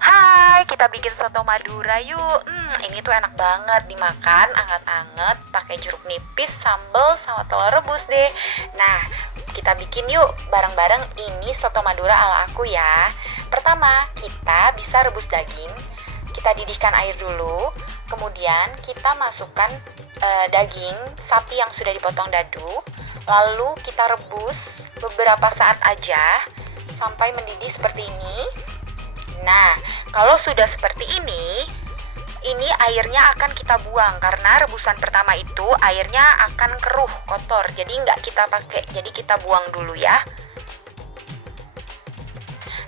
Hai, kita bikin soto Madura yuk. Ini tuh enak banget dimakan, anget-anget, pakai jeruk nipis, sambal, sama telur rebus deh. Nah, kita bikin yuk bareng-bareng ini soto Madura ala aku ya. Pertama, kita bisa rebus daging. Kita didihkan air dulu. Kemudian kita masukkan daging sapi yang sudah dipotong dadu. Lalu kita rebus beberapa saat aja sampai mendidih seperti ini. Nah, kalau sudah seperti ini airnya akan kita buang karena rebusan pertama itu airnya akan keruh, kotor. Jadi nggak kita pakai, jadi kita buang dulu ya.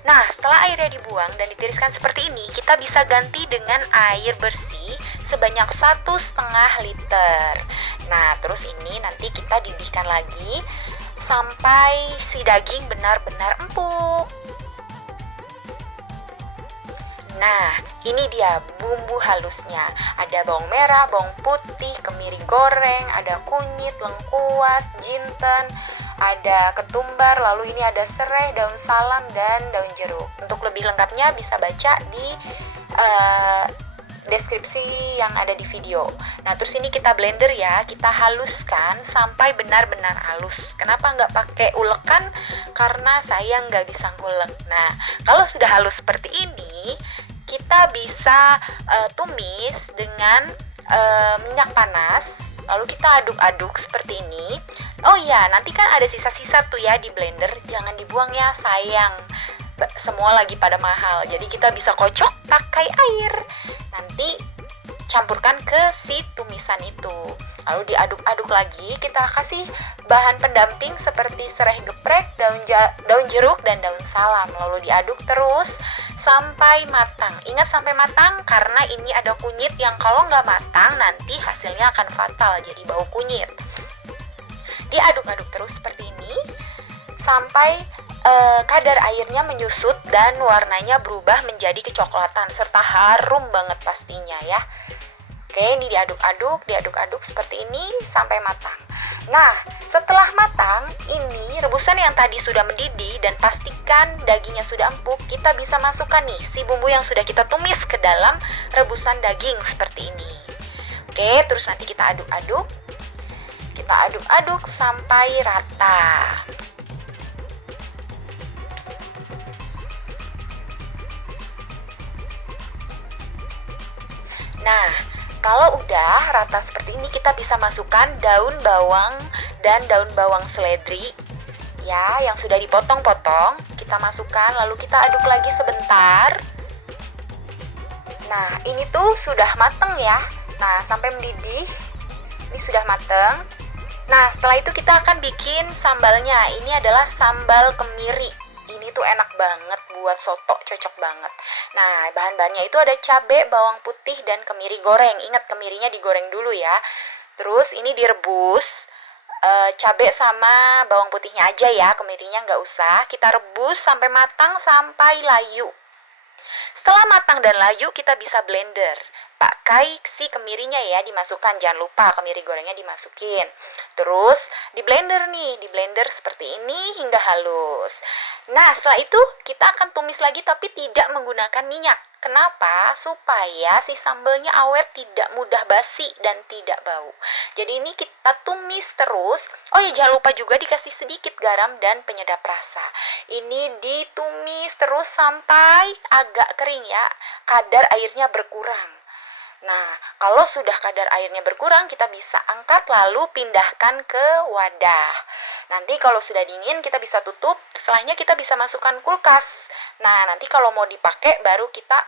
Nah, setelah airnya dibuang dan ditiriskan seperti ini, kita bisa ganti dengan air bersih sebanyak 1,5 liter. Nah, terus ini nanti kita didihkan lagi sampai si daging benar-benar empuk. Nah, ini dia bumbu halusnya. Ada bawang merah, bawang putih, kemiri goreng, ada kunyit, lengkuas, jinten, ada ketumbar, lalu ini ada serai, daun salam, dan daun jeruk. Untuk lebih lengkapnya bisa baca di deskripsi yang ada di video. Nah, terus ini kita blender ya, kita haluskan sampai benar-benar halus. Kenapa nggak pakai ulekan? Karena saya nggak bisa ngulek. Nah, kalau sudah halus seperti ini, kita bisa tumis dengan minyak panas. Lalu kita aduk-aduk seperti ini. Oh iya, nanti kan ada sisa-sisa tuh ya di blender. Jangan dibuang ya, sayang. Semua lagi pada mahal. Jadi kita bisa kocok pakai air. Nanti campurkan ke si tumisan itu. Lalu diaduk-aduk lagi. Kita kasih bahan pendamping seperti serai geprek, daun jeruk, dan daun salam. Lalu diaduk terus sampai matang. Ingat sampai matang karena ini ada kunyit yang kalau nggak matang nanti hasilnya akan fatal, jadi bau kunyit. Diaduk-aduk terus seperti ini sampai kadar airnya menyusut dan warnanya berubah menjadi kecoklatan serta harum banget pastinya ya. Oke, ini diaduk-aduk seperti ini sampai matang. Nah, setelah matang, ini rebusan yang tadi sudah mendidih dan pastikan dagingnya sudah empuk, kita bisa masukkan nih si bumbu yang sudah kita tumis ke dalam rebusan daging seperti ini. Oke, terus nanti kita aduk-aduk. Kita aduk-aduk sampai rata. Nah, kalau udah rata seperti ini, kita bisa masukkan daun bawang dan daun bawang seledri ya, yang sudah dipotong-potong. Kita masukkan, lalu kita aduk lagi sebentar. Nah, ini tuh sudah mateng ya. Nah, sampai mendidih. Ini sudah mateng. Nah, setelah itu kita akan bikin sambalnya. Ini adalah sambal kemiri. Ini tuh enak banget buat soto, cocok banget. Nah, bahan-bahannya itu ada cabai, bawang putih, dan kemiri goreng. Ingat, kemirinya digoreng dulu ya. Terus ini direbus, cabai sama bawang putihnya aja ya, kemirinya nggak usah. Kita rebus sampai matang, sampai layu. Setelah matang dan layu, kita bisa blender. Pakai si kemirinya ya, dimasukkan. Jangan lupa kemiri gorengnya dimasukin. Terus di blender nih, di blender seperti ini hingga halus. Nah, setelah itu kita akan tumis lagi tapi tidak menggunakan minyak. Kenapa? Supaya si sambalnya awet, tidak mudah basi dan tidak bau. Jadi ini kita tumis terus. Oh ya, jangan lupa juga dikasih sedikit garam dan penyedap rasa. Ini ditumis terus sampai agak kering ya. Kadar airnya berkurang. Nah, kalau sudah kadar airnya berkurang, kita bisa angkat lalu pindahkan ke wadah. Nanti kalau sudah dingin, kita bisa tutup. Setelahnya kita bisa masukkan kulkas. Nah, nanti kalau mau dipakai, baru kita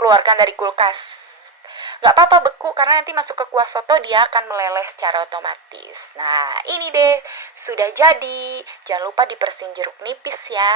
keluarkan dari kulkas. Gak apa-apa beku, karena nanti masuk ke kuah soto, dia akan meleleh secara otomatis. Nah, ini deh, sudah jadi. Jangan lupa dipersin jeruk nipis ya.